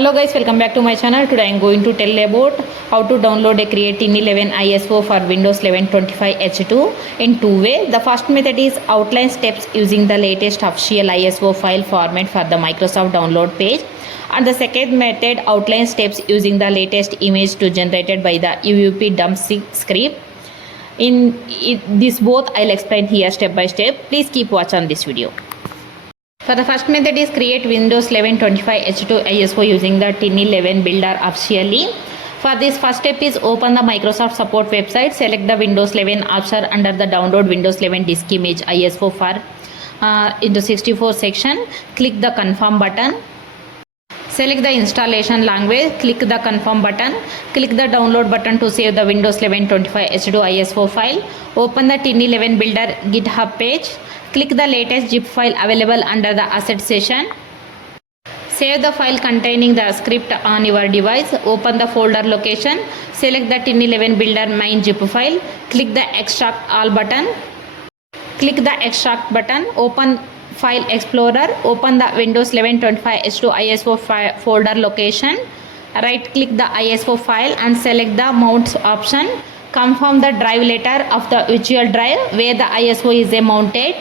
Hello guys, welcome back to my channel. Today I am going to tell about how to download a create Tiny11 ISO for Windows 11 25H2 in two ways. The first method is outline steps using the latest official ISO file format for the Microsoft download page, and the second method outline steps using the latest image to generated by the UUP dump script. In this both I'll explain here step by step. Please keep watch on this video. For the first method is create Windows 11 25H2 ISO using the Tiny11 builder officially. For this first step is open the Microsoft support website, select the Windows 11 option under the download Windows 11 disk image ISO for into 64 section. Click the confirm button. Select the installation language, click the confirm button, click the download button to save the Windows 11 25H2 ISO file. Open the Tiny11 builder GitHub page. Click the latest zip file available under the asset section. Save the file containing the script on your device. Open the folder location. Select the Tiny11 builder main zip file. Click the extract all button. Click the extract button. Open file explorer. Open the Windows 11 25H2 ISO folder location. Right click the ISO file and select the mount option. Confirm the drive letter of the virtual drive where the ISO is mounted.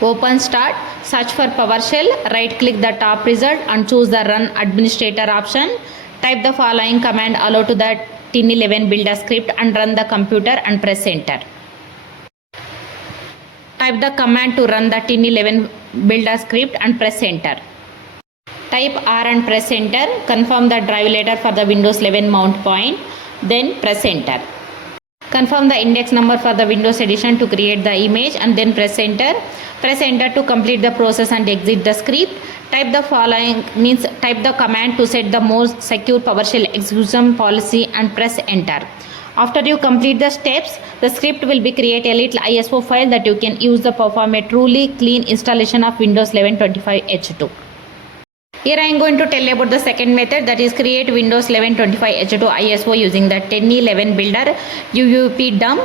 Open start, search for PowerShell, right click the top result and choose the run administrator option. Type the following command allow to the Tiny11 builder script and run the computer and press enter. Type the command to run the Tiny11 builder script and press enter. Type R and press enter. Confirm the drive letter for the Windows 11 mount point, then press enter. Confirm the index number for the Windows edition to create the image and then press enter. Press enter to complete the process and exit the script. Type the following type the command to set the most secure PowerShell execution policy and press enter. After you complete the steps, the script will be create a little ISO file that you can use to perform a truly clean installation of Windows 11 25H2. Here I am going to tell about the second method, that is create Windows 11 25H2 ISO using the Tiny11 builder UUP dump.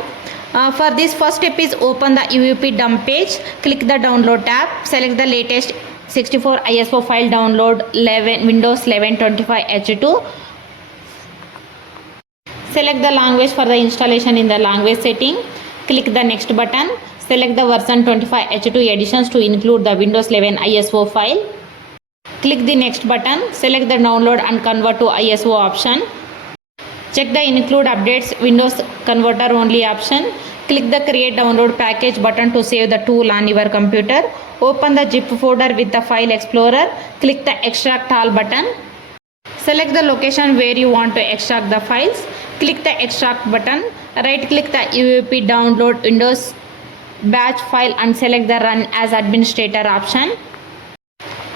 For this first step is open the UUP dump page, click the download tab, select the latest 64 ISO file download Windows 11 25H2. Select the language for the installation in the language setting. Click the next button. Select the version 25H2 editions to include the Windows 11 ISO file. Click the next button. Select the download and convert to ISO option. Check the include updates Windows converter only option. Click the create download package button to save the tool on your computer. Open the zip folder with the file explorer. Click the extract all button. Select the location where you want to extract the files. Click the extract button. Right click the UUP download Windows batch file and select the run as administrator option.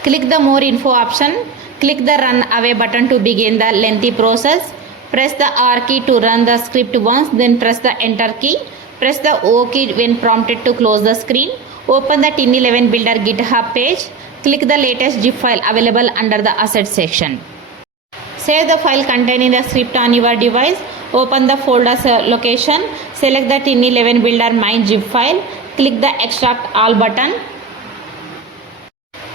Click the more info option. Click the run away button to begin the lengthy process. Press the R key to run the script once, then press the enter key. Press the O key when prompted to close the screen. Open the Tiny11 builder GitHub page. Click the latest zip file available under the asset section. Save the file containing the script on your device. Open the folder location. Select the Tiny11 builder main zip file. Click the extract all button.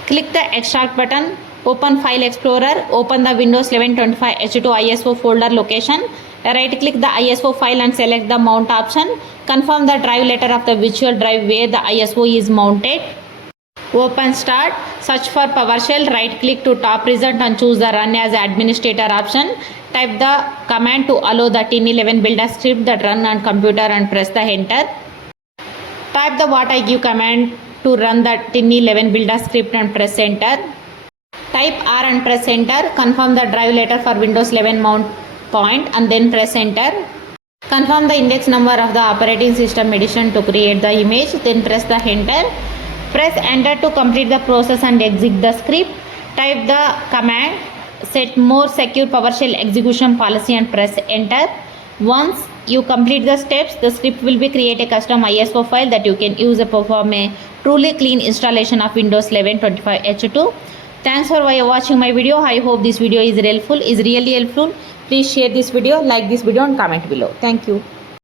Click the extract button. Open file explorer. Open the Windows 11 25H2 ISO folder location. Right click the ISO file and select the mount option. Confirm the drive letter of the virtual drive where the ISO is mounted. Open start. Search for PowerShell. Right click to top result and choose the run as administrator option. Type the command to allow the Tiny11 builder script that run on computer and press the enter. Type the what I give command to run the Tiny11 builder script and press enter. Type R and press enter. Confirm the drive letter for Windows 11 mount point and then press enter. Confirm the index number of the operating system edition to create the image, then press the enter. Press enter to complete the process and exit the script. Type the command set more secure PowerShell execution policy and press enter. Once you complete the steps, the script will be create a custom ISO file that you can use to perform a truly clean installation of Windows 11 25H2. Thanks for watching my video. I hope this video is really helpful. Please share this video, like this video and comment below. Thank you.